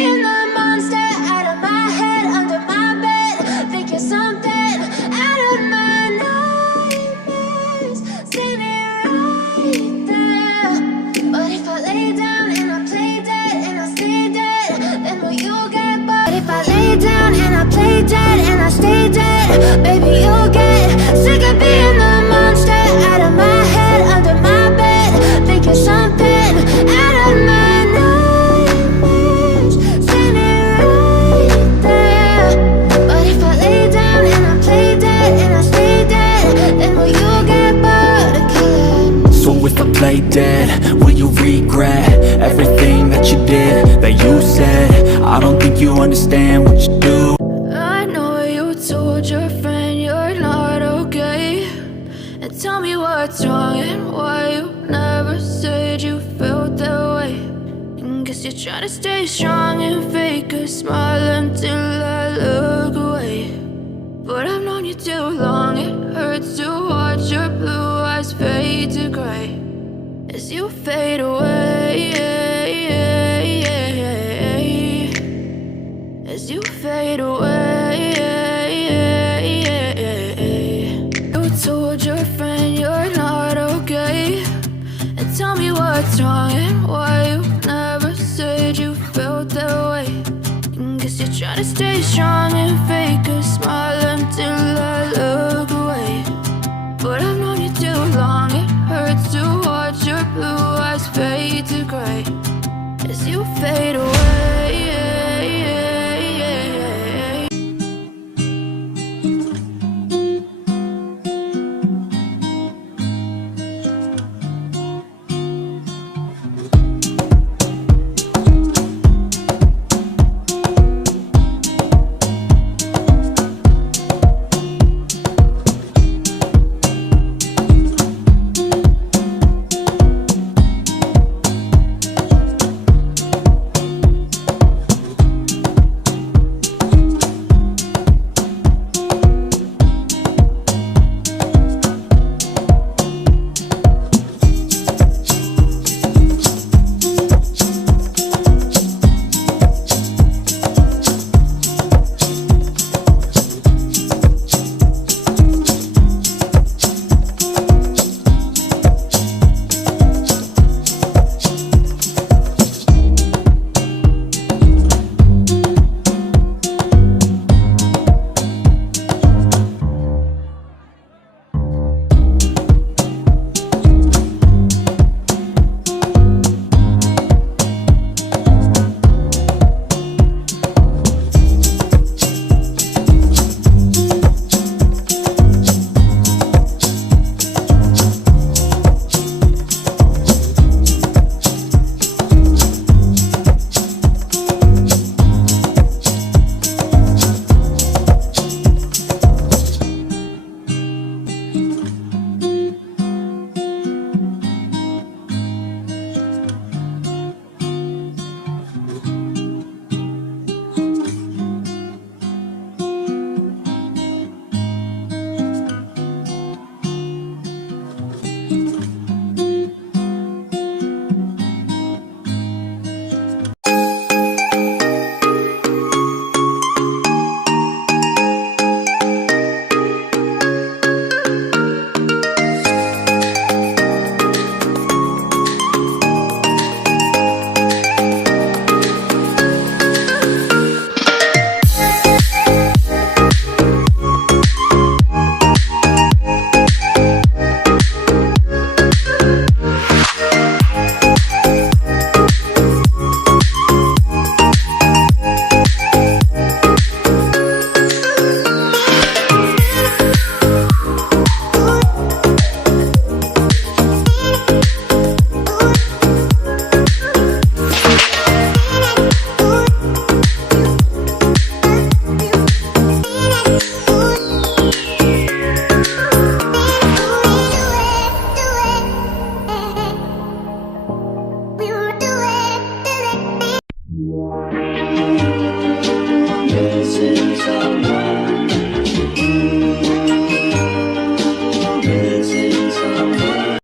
being the monster out of my head, under my bed. Think you're something out of my nightmares, standing right there. But if I lay down and I play dead and I stay dead, then will you get bored? But if I lay down and I play dead and I stay dead, baby, you'll get sick of being the monster out of my head, under my bed. Think you're something out of my nightmares, standing right there. But if I lay down and I play dead and I stay dead, then will you get bored of killing? So if I play dead, will you regret everything that you did, that you said? I don't think you understand what you do. I know you told your friend you're not okay, and tell me what's wrong and why you never said you felt that way. And guess you're trying to stay strong and fake a smile until I look away. But I've known you too long, it hurts to watch your blue eyes fade to gray as you fade away, as you fade away. You told your friend you're not okay, and tell me what's wrong and why you never said you felt that way. And guess you're trying to stay strong and fake a smile until I look away.